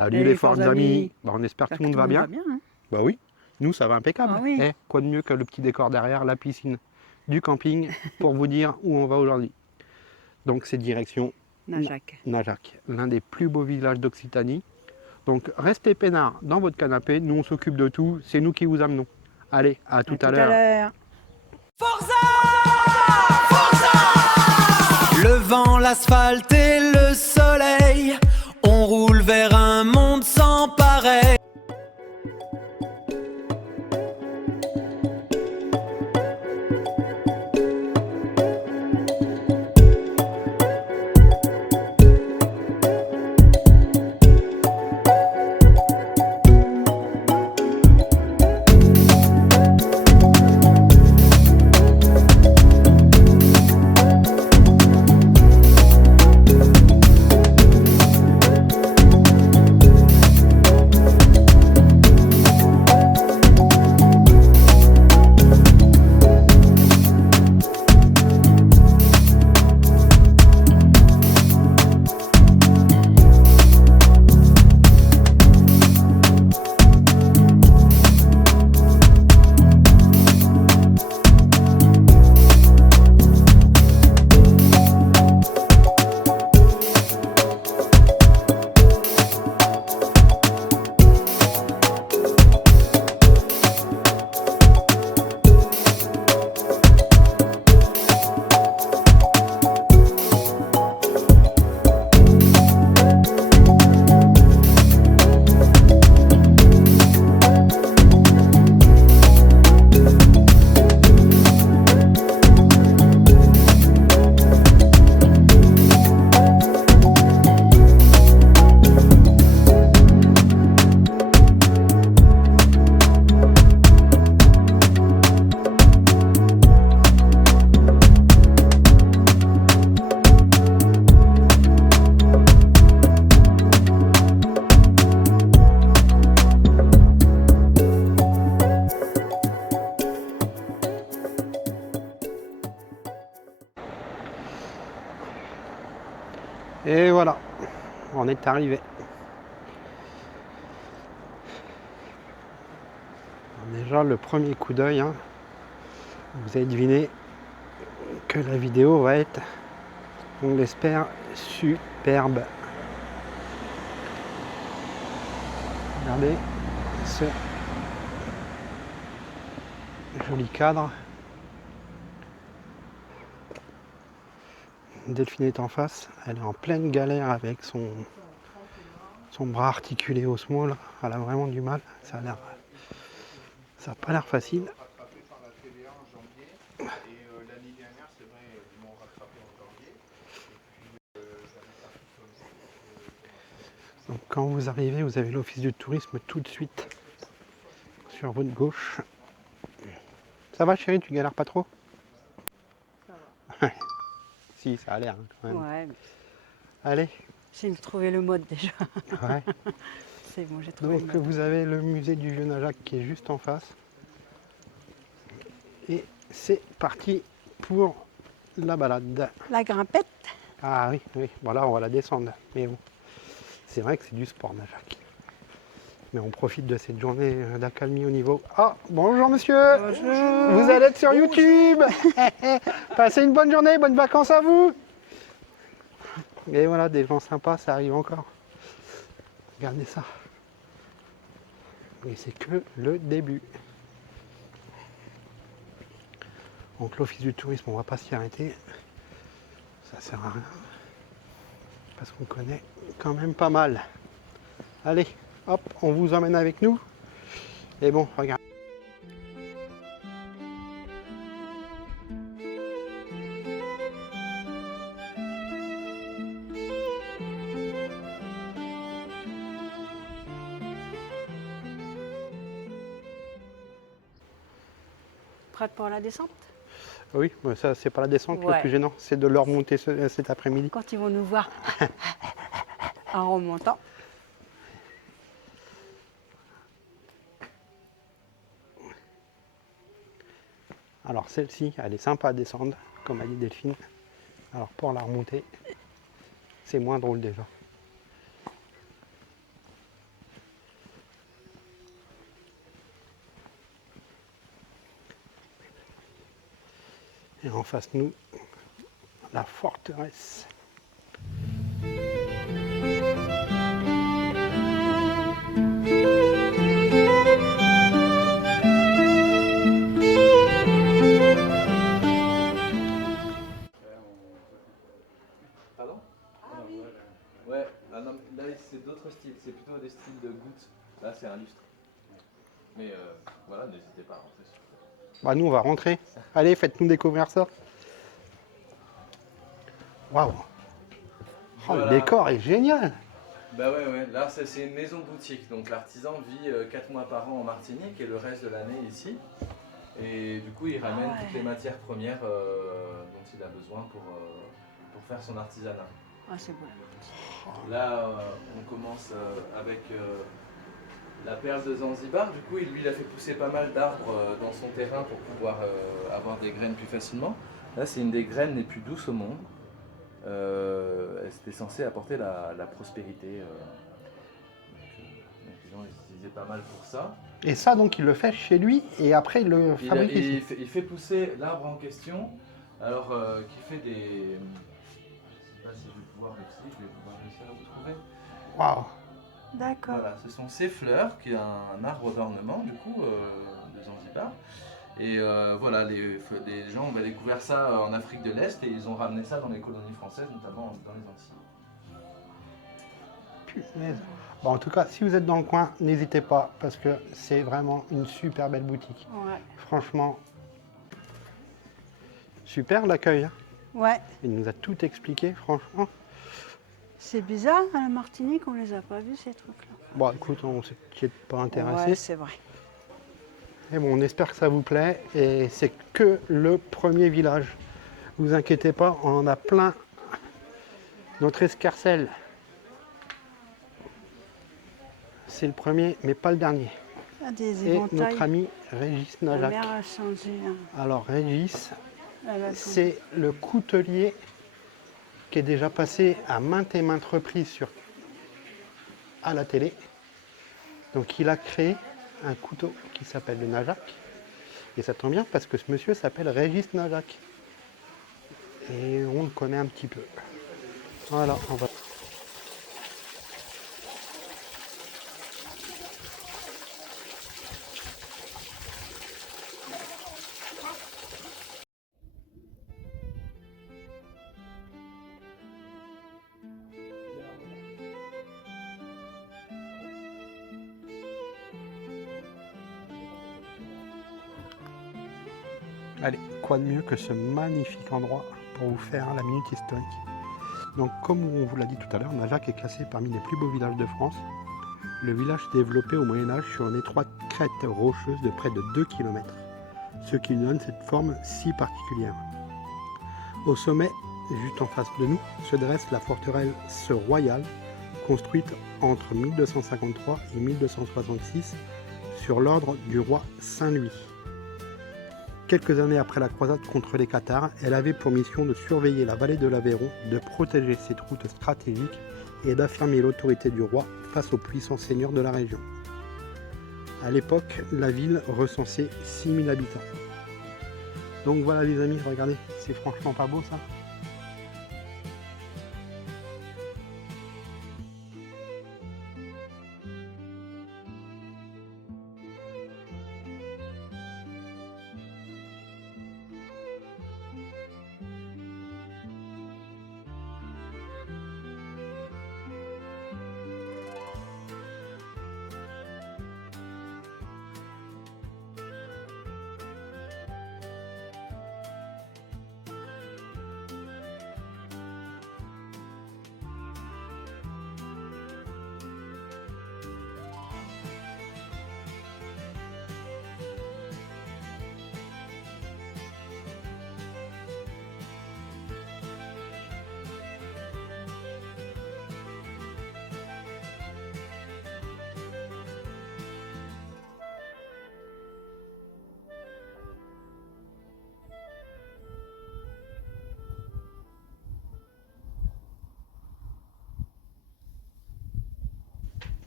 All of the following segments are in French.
Salut les forts amis. Bah, on espère que tout le monde va bien. Hein. Bah oui, nous ça va impeccable. Ah oui. Eh, quoi de mieux que le petit décor derrière, la piscine du camping pour vous dire où on va aujourd'hui. Donc c'est direction Najac. Najac, l'un des plus beaux villages d'Occitanie. Donc restez peinards dans votre canapé, nous on s'occupe de tout, c'est nous qui vous amenons. Allez, à tout à l'heure. Forza! Le vent, l'asphalte et le soleil, on roule vers un monde sans pareil. Et voilà, on est arrivé. Déjà le premier coup d'œil, hein, vous avez deviné que la vidéo va être, on l'espère, superbe. Regardez ce joli cadre. Delphine est en face, elle est en pleine galère avec son bras articulé au small, elle a vraiment du mal, ça n'a pas l'air facile. Donc quand vous arrivez, vous avez l'office du tourisme tout de suite sur votre gauche. Ça va chérie, tu galères pas trop? Ça va. Si, ça a l'air hein, quand même. Ouais, Allez. j'ai trouvé le mode déjà. Ouais. C'est bon, j'ai trouvé Donc le mode. vous avez le musée du vieux Najac qui est juste en face. Et c'est parti pour la balade. La grimpette. Ah oui, oui, voilà, on va la descendre. Mais bon, c'est vrai que c'est du sport Najac. Mais on profite de cette journée d'accalmie au niveau. Ah, bonjour monsieur. Bonjour. Vous allez être sur YouTube. Passez une bonne journée, bonnes vacances à vous. Et voilà, des gens sympas, ça arrive encore. Regardez ça. Et c'est que le début. Donc l'office du tourisme, on va pas s'y arrêter. Ça sert à rien. Parce qu'on connaît quand même pas mal. Allez, hop, on vous emmène avec nous. Et bon, regarde. Prête pour la descente? Oui, mais ça c'est pas la descente le Ouais. plus gênant, c'est de le remonter cet après-midi. Quand ils vont nous voir en remontant. Alors celle-ci, elle est sympa à descendre, comme a dit Delphine. Alors pour la remonter, c'est moins drôle déjà. Et en face de nous, la forteresse. Pardon? Ouais, ah non, là c'est d'autres styles, c'est plutôt des styles de gouttes. Là c'est un lustre. Mais voilà, n'hésitez pas à rentrer. Bah nous on va rentrer. Allez, faites-nous découvrir ça. Waouh. Oh, Voilà. le décor est génial. Bah ouais, là c'est une maison boutique, donc l'artisan vit 4 mois par an en Martinique et le reste de l'année ici. Et du coup il ramène toutes les matières premières dont il a besoin pour faire son artisanat. Ah, c'est beau. Là on commence avec la perle de Zanzibar. Du coup il a fait pousser pas mal d'arbres dans son terrain pour pouvoir avoir des graines plus facilement. Là c'est une des graines les plus douces au monde. C'était censé apporter la prospérité. Donc ils ont utilisé pas mal pour ça. Et ça donc il le fait chez lui et après il le fabrique ici. Il fait pousser l'arbre en question, alors qui fait des... Je ne sais pas si je vais pouvoir réussir à vous trouver. Waouh. D'accord. Voilà, ce sont ces fleurs, qui est un arbre d'ornement du coup de Zanzibar. Et voilà, les gens ont découvert ça en Afrique de l'Est et ils ont ramené ça dans les colonies françaises, notamment dans les Antilles. Punaise. Bon, en tout cas, si vous êtes dans le coin, n'hésitez pas parce que c'est vraiment une super belle boutique. Ouais. Franchement, super l'accueil. Hein. Ouais. Il nous a tout expliqué, franchement. C'est bizarre, à la Martinique, on les a pas vus ces trucs-là. Bon, écoute, on s'y est pas intéressé. Ouais, c'est vrai. Et bon, on espère que ça vous plaît. Et c'est que le premier village. Vous inquiétez pas, on en a plein. Notre escarcelle, c'est le premier, mais pas le dernier. Il y a des Et éventails. notre ami Régis La Najac. mère a changé. Hein. Alors Régis, Elle a changé. c'est le coutelier qui est déjà passé à maintes et maintes reprises à la télé. Donc il a créé un couteau qui s'appelle le Najac. Et ça tombe bien parce que ce monsieur s'appelle Régis Najac. Et on le connaît un petit peu. Voilà, on va... Allez, quoi de mieux que ce magnifique endroit pour vous faire la minute historique. Donc comme on vous l'a dit tout à l'heure, Najac est classé parmi les plus beaux villages de France. Le village s'est développé au Moyen-Âge sur une étroite crête rocheuse de près de 2 km, ce qui lui donne cette forme si particulière. Au sommet, juste en face de nous, se dresse la forteresse royale, construite entre 1253 et 1266 sur l'ordre du roi Saint-Louis. Quelques années après la croisade contre les Cathares, elle avait pour mission de surveiller la vallée de l'Aveyron, de protéger cette route stratégique et d'affirmer l'autorité du roi face aux puissants seigneurs de la région. À l'époque, la ville recensait 6000 habitants. Donc voilà les amis, regardez, c'est franchement pas beau ça?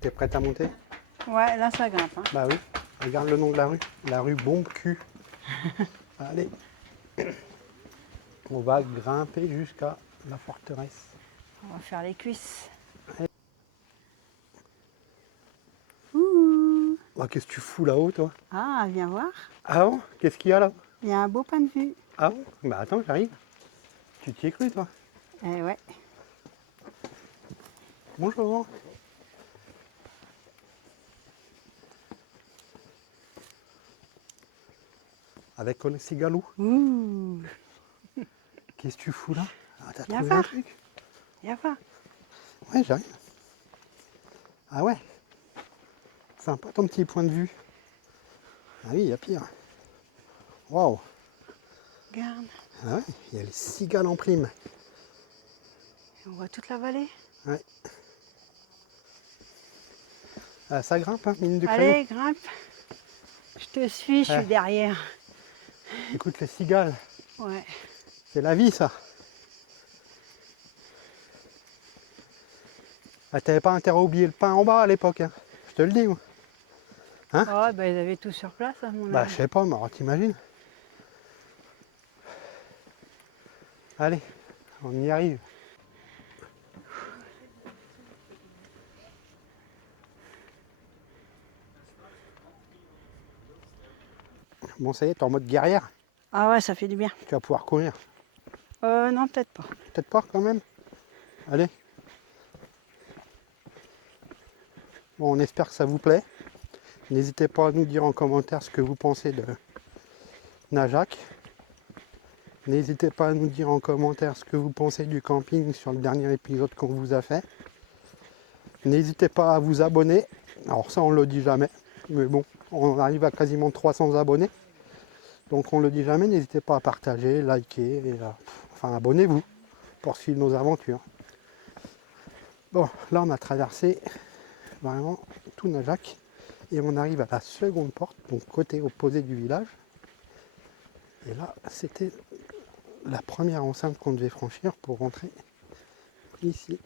T'es prête à monter? Ouais, là ça grimpe. Hein. Bah oui, regarde le nom de la rue Bombe Cul. Allez. On va grimper jusqu'à la forteresse. On va faire les cuisses. Ouais. Ouh. Oh, qu'est-ce que tu fous là-haut, toi? Ah, viens voir. Ah bon? Qu'est-ce qu'il y a là? Il y a un beau point de vue. Ah bon? Bah attends, j'arrive. Tu t'y es cru, toi? Eh ouais. Bonjour. Avec le cigalou. Ouh. Qu'est-ce que tu fous là? Ah, t'as Viens trouvé voir. un truc? Viens voir. Ouais, j'arrive. Ah ouais. Sympa ton petit point de vue. Ah oui, il y a pire. Waouh. Regarde. Ah ouais, il y a les cigales en prime. On voit toute la vallée. Ouais. Ah, ça grimpe, hein, mine du crayon. Allez, grimpe. Je te suis, je Ouais. suis derrière. Écoute les cigales, Ouais. c'est la vie ça. Ah, t'avais pas intérêt à oublier le pain en bas à l'époque, hein. Je te le dis. Moi. Hein? Oh, bah, ils avaient tout sur place, à mon Bah avis. je sais pas, mais alors t'imagines. Allez, on y arrive. Bon ça y est, t'es en mode guerrière, Ah ouais, ça fait du bien. tu vas pouvoir courir. Non, peut-être pas. Peut-être pas quand même. Allez. Bon, on espère que ça vous plaît. N'hésitez pas à nous dire en commentaire ce que vous pensez de Najac. N'hésitez pas à nous dire en commentaire ce que vous pensez du camping sur le dernier épisode qu'on vous a fait. N'hésitez pas à vous abonner. Alors ça on le dit jamais. Mais bon, on arrive à quasiment 300 abonnés. Donc on le dit jamais. N'hésitez pas à partager, liker, et enfin abonnez-vous pour suivre nos aventures. Bon, là on a traversé vraiment tout Najac. Et on arrive à la seconde porte, donc côté opposé du village. Et là, c'était la première enceinte qu'on devait franchir pour rentrer ici.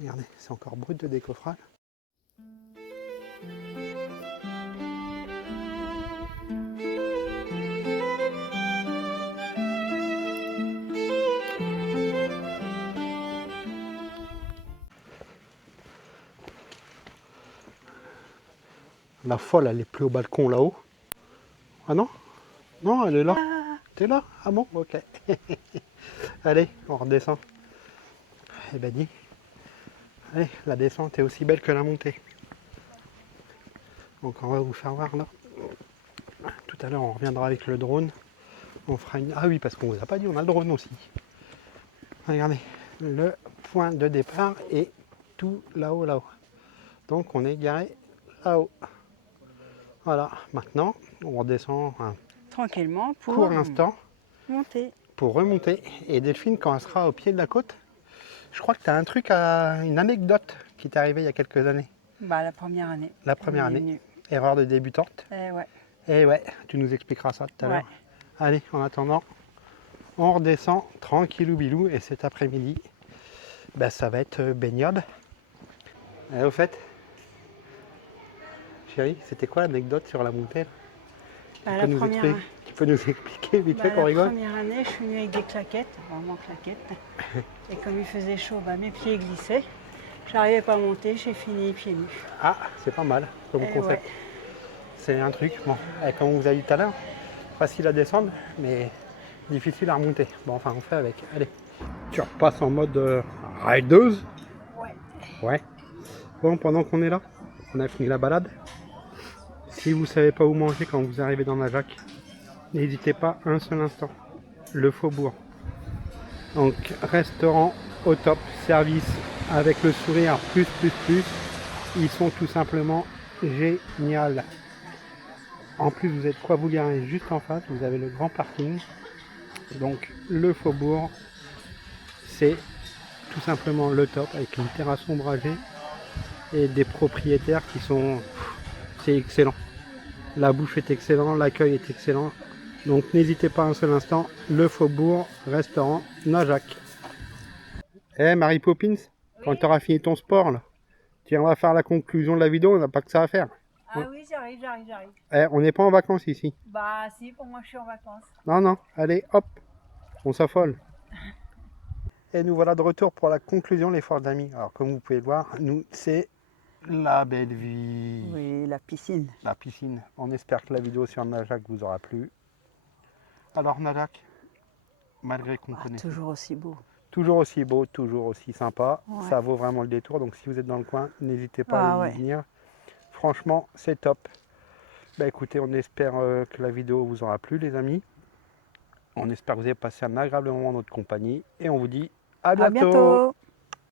Regardez, c'est encore brut de décoffrage. La folle, elle est plus au balcon là-haut. Ah non? Non, elle est là. T'es là? Ah bon? Ok. Allez, on redescend. Eh ben dis. Allez, la descente est aussi belle que la montée. Donc on va vous faire voir là. Tout à l'heure on reviendra avec le drone. On fera une... Ah oui, parce qu'on vous a pas dit, on a le drone aussi. Regardez, le point de départ est tout là-haut, là-haut. Donc on est garé là-haut. Voilà, maintenant on redescend un Tranquillement pour court instant monter. pour remonter. Et Delphine, quand elle sera au pied de la côte, je crois que tu as un truc, une anecdote qui t'est arrivée il y a quelques années. Bah, la première année. La première On est année. venu. Erreur de débutante. Eh ouais. Et ouais, tu nous expliqueras ça tout à Ouais. l'heure. Allez, en attendant, on redescend tranquillou bilou. Et cet après-midi, bah, ça va être baignade. Et au fait, chérie, c'était quoi l'anecdote sur la montée là? Bah, la première, Tu peux nous expliquer vite fait bah, qu'on la rigole? première année, je suis venue avec des claquettes, vraiment claquettes. Et comme il faisait chaud, bah, mes pieds glissaient. J'arrivais pas à monter, j'ai fini pieds nus. Ah, c'est pas mal comme Eh concept. ouais. C'est un truc, bon, comme on vous a dit tout à l'heure, facile à descendre, mais difficile à remonter. Bon, enfin, on fait avec. Allez. Tu repasses en mode rideuse? Ouais. Ouais. Bon, pendant qu'on est là, on a fini la balade. Si vous savez pas où manger quand vous arrivez dans Najac, n'hésitez pas un seul instant. Le Faubourg. Donc, restaurant au top, service avec le sourire plus. Ils sont tout simplement géniaux. En plus, vous avez de quoi vous garer juste en face. Vous avez le grand parking. Donc, le Faubourg, c'est tout simplement le top avec une terrasse ombragée et des propriétaires qui sont... C'est excellent. La bouffe est excellente, l'accueil est excellent. Donc, n'hésitez pas un seul instant. Le Faubourg, restaurant Najac. Eh, Marie Poppins, quand tu auras fini ton sport, là, tu vas faire la conclusion de la vidéo, on n'a pas que ça à faire. Ah oui, j'arrive. Eh, on n'est pas en vacances ici. Bah si, pour moi je suis en vacances. Non, allez, hop. On s'affole. Et nous voilà de retour pour la conclusion, les forces d'amis. Alors comme vous pouvez le voir, nous c'est la belle vie. Oui, la piscine. La piscine. On espère que la vidéo sur Najak vous aura plu. Alors Najak, malgré qu'on connaisse Toujours aussi beau. toujours aussi beau, toujours aussi sympa, Ouais. ça vaut vraiment le détour. Donc si vous êtes dans le coin, n'hésitez pas à y venir. Franchement, c'est top. Bah écoutez, on espère que la vidéo vous aura plu, les amis. On espère que vous avez passé un agréable moment en notre compagnie et on vous dit à bientôt. À bientôt.